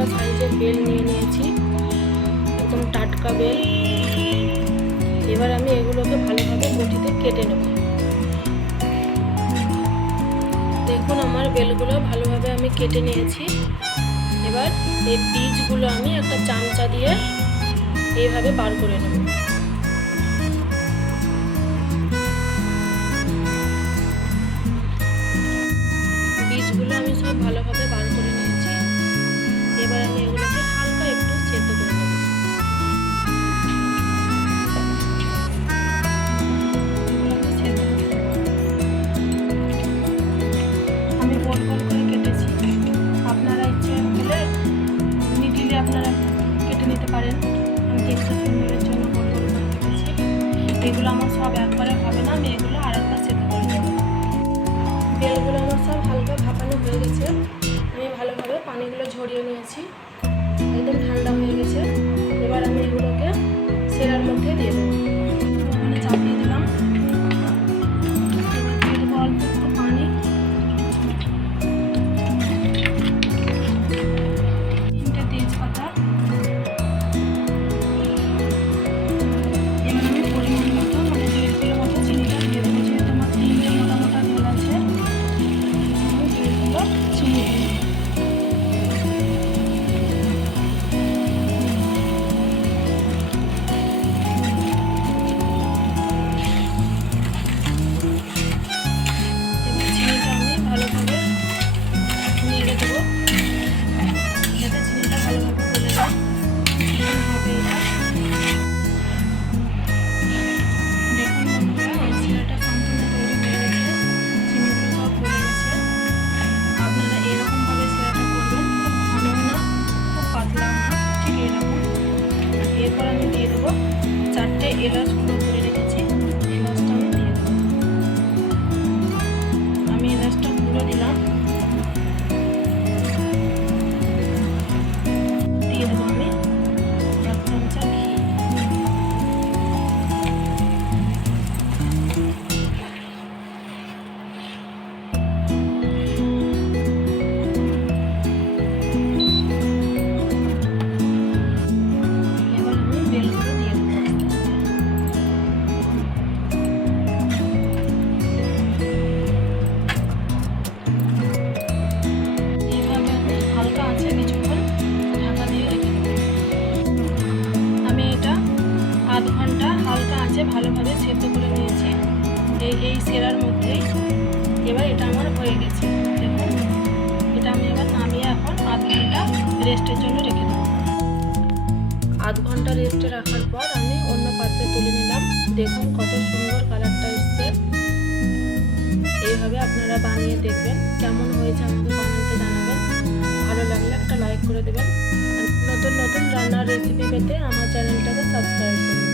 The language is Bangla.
মোটা সাইজের বেল নিয়ে নিয়েছি, একদম টাটকা বেল। এবার আমি এগুলোকে ভালোভাবে বটিতে কেটে নেব। দেখুন আমার বেলগুলো ভালোভাবে আমি কেটে নিয়েছি। এবার এই বীজগুলো আমি একটা চামচা দিয়ে এইভাবে বার করে নেব। বীজগুলো আমি সব ভালোভাবে বার করে নিয়েছি। এবার আমি এগুলোকে হালকা একটু সেদ্ধ করে নেব। আমি গোল গোল করে কেটেছি, আপনারা ইচ্ছে হলে মিডিলে আপনারা কেটে নিতে পারেন। আমি দেখতে সুন্দরের জন্য গোল গোল করে কেটেছি। এগুলো আমার সব একবারে হবে না, আমি এগুলো আরেকবার সেদ্ধ করে নেব। বেলগুলো আমার সব হালকা ভাপানো হয়ে গেছে। আমি ভালোভাবে পানিগুলো ঝরিয়ে নিয়েছি, একদম ঠান্ডা হয়ে গেছে। এবার আমি এগুলোকে সেরার মধ্যে দিয়ে দেবো। ওখানে চাপিয়ে দিলাম। এবার দিয়ে দেবো অল্প একটু পানি, 3টে তেজপাতা। এবার আমি পরিমাণ মতো 1.5 কিলো মতো চিনিটা দিয়ে দেবো। যেহেতু আমার 3টে মোটা মোটা বেল আছে, আমি 1.5 কিলো চিনি দিই। এরপর আমি দিয়ে দেবো 4টে এলাচ গুঁড়ো করে রেখেছি। এলাচটা আমি দিয়ে দেবো। আমি এলাচটা গুঁড়ো দিলাম। দিয়ে দেবো আমি 1 চামচা ঘি। বেলগুলো দিয়ে দেবো। এইভাবে আমি হালকা আঁচে কিছুক্ষণ ঢাকা দিয়ে রেখে দেবো। আমি এটা আধ ঘন্টা হালকা আঁচে ভালোভাবে সেদ্ধ করে নিয়েছি এই সেরার মধ্যেই। এবার এটা আমার হয়ে গেছে। দেখুন এটা আমি এবার নামিয়ে এখন আধ ঘন্টা রেস্টের জন্য রেখে দেবো। আধ ঘন্টা রেস্টে রাখার পর আমি অন্য পাত্রে তুলে নিলাম। দেখুন কত সুন্দর কালারটা এসছে। এইভাবে আপনারা বানিয়ে দেখবেন, কেমন হয়েছে আমাকে কমেন্টে জানাবেন। ভালো লাগলে একটা লাইক করে দেবেন। নতুন নতুন রান্নার রেসিপি পেতে আমার চ্যানেলটাকে সাবস্ক্রাইব করুন।